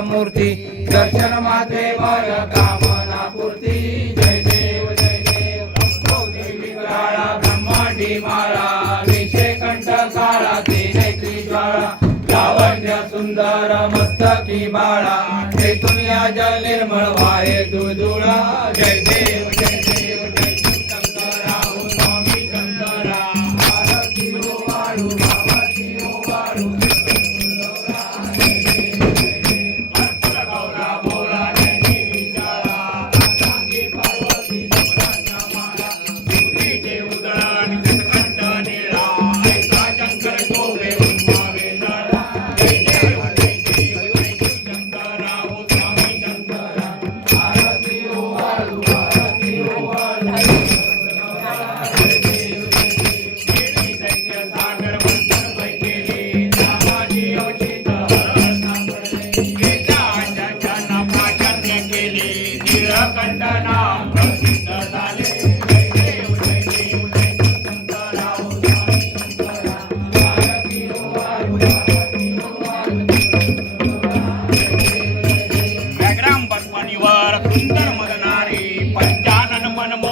मूर्ती दर्शन माते वर कामना पूर्ती जय देव जय देव. काळा ब्रह्मांडी माळा. कंठ काळा ते नैत्री ज्वाळा. लावण्य सुंदर मस्तकी बाळा. ते तुम्ही आज निर्मळ वाहे तुजुळा जय देव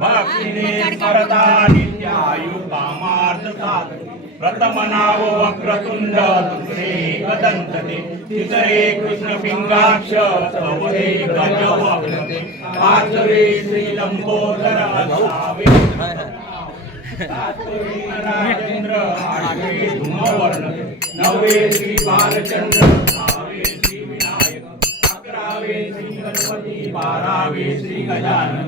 भक्तीने करता नित्यायु कामार्थ साधू प्रथम नाव श्री लंबोदर असावे. नारायणेंद्र आठवे श्री बालचंद्र दहावे श्री विनायक. श्री गणपती बारावे श्री गजानन.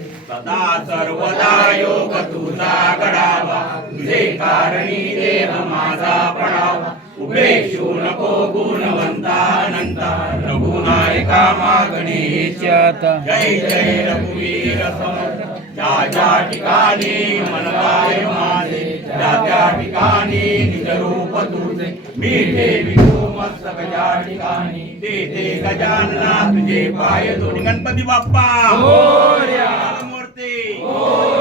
सदा सर्वदा योग तुझा कडावा तुझे कारणी देव माझा पडावा. उपेक्षू नको गुणवंता नंदा रघुनायका मागणी जय जय रघुवीर समर्थ. ज्या ज्या ठिकाणी मनवाय माझे त्या त्या ठिकाणी निज रूप तुझे. मी ते मस्तक ज्या ठिकाणी ते ते गजानना तुझे पाय दोन गणपती बाप्पा! हो 오.